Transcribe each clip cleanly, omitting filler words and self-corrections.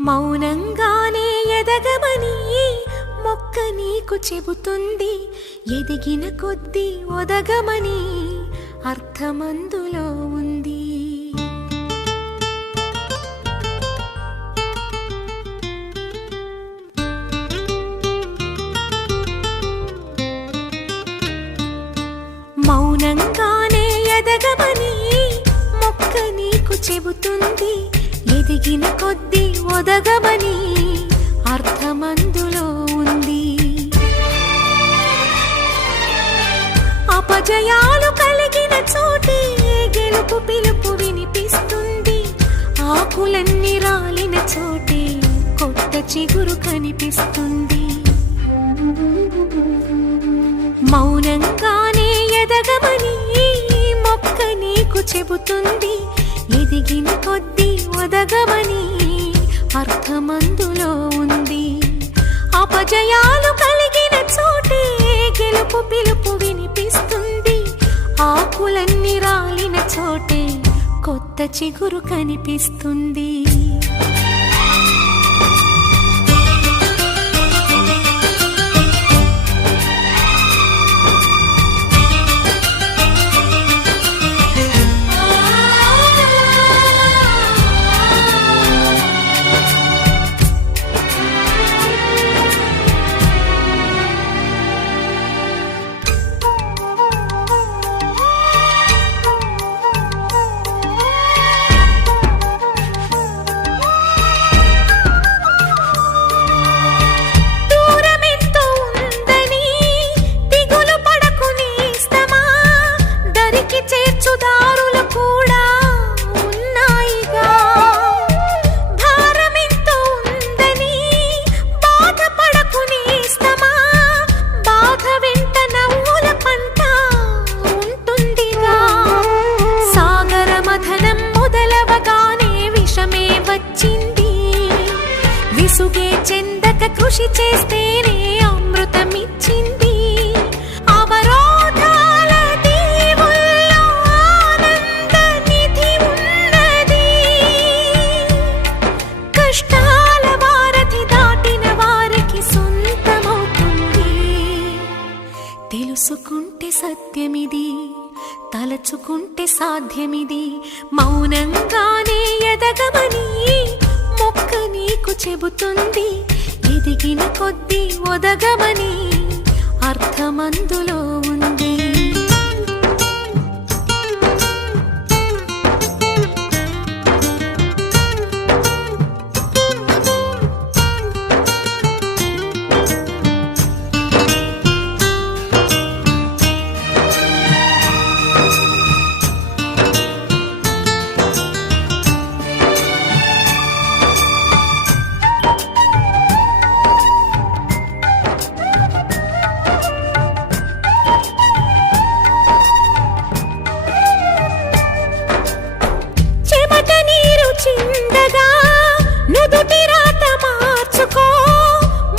మౌనంగానే ఎదగమని మొక్క నీకు చెబుతుంది. ఎదిగిన కొద్దీ ఒదగమని అర్థమందులో ఉంది. మౌనంగానే ఎదగమని మొక్క నీకు చెబుతుంది. ఎదిగిన కొద్దీ ఒదగమని అర్థమందులో ఉంది. అపజయాలు కలిగిన చోటే గెలుపు పిలుపు వినిపిస్తుంది. ఆకులన్నీ రాలిన చోటే కొత్త చిగురు కనిపిస్తుంది. మౌనంగానే ఎదగమని మొక్క నీకు చెబుతుంది. ఎదిగిన కొద్దీ ఒదగమని అర్థమందులో ఉంది. అపజయాలు కలిగిన చోటే గెలుపు పిలుపు వినిపిస్తుంది. ఆకులన్నీ రాలిన చోటే కొత్త చిగురు కనిపిస్తుంది. విసుగే చెందక కృషి చేస్తేనే అమృతమిచ్చింది. అవరోధాల దీవుల్లో ఆనంద నిధి ఉన్నది. కష్టాల వారధి దాటిన వారికి సొంతమవుతుంది. తెలుసుకుంటే సత్యమిది, తలచుకుంటే సాధ్యమిది. మౌనంగానే ఎదగమని మొక్క నీకు చెబుతుంది. ఎదిగిన కొద్దీ ఒదగమని అర్థమందులో ఉంది. చిందగా నుదుటి రాత మార్చుకో.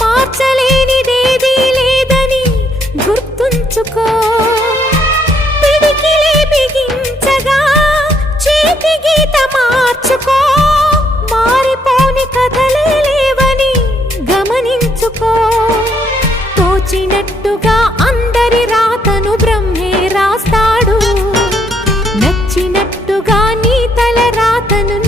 మార్చలేనిదేదీ లేదని గుర్తుంచుకో. పిడికిలే బిగించగా చేతి గీత మార్చుకో. మారిపోని కథలే లేవని గమనించుకో. తోచినట్టుగా అందరి రాతను బ్రహ్మే రాస్తాడు. నచ్చినట్టుగా నీ తల రాతను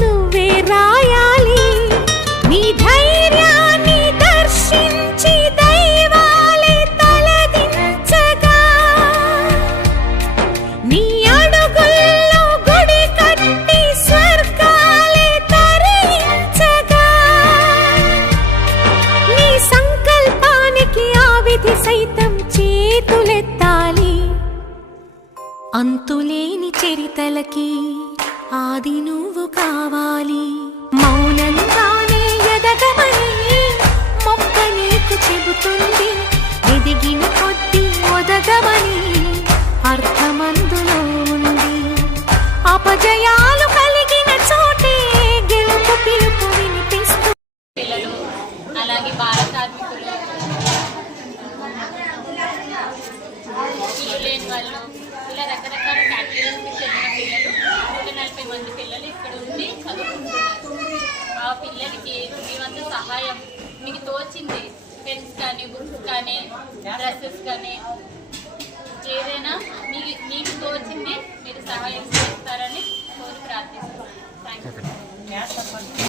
సహాయం మీకు తోచింది, పెన్స్ కానీ, బుక్స్ కానీ, డ్రెస్సెస్ కానీ, ఏదైనా మీకు తోచింది మీరు సహాయం చేస్తారని కోరి ప్రార్థిస్తున్నాను. Thank you.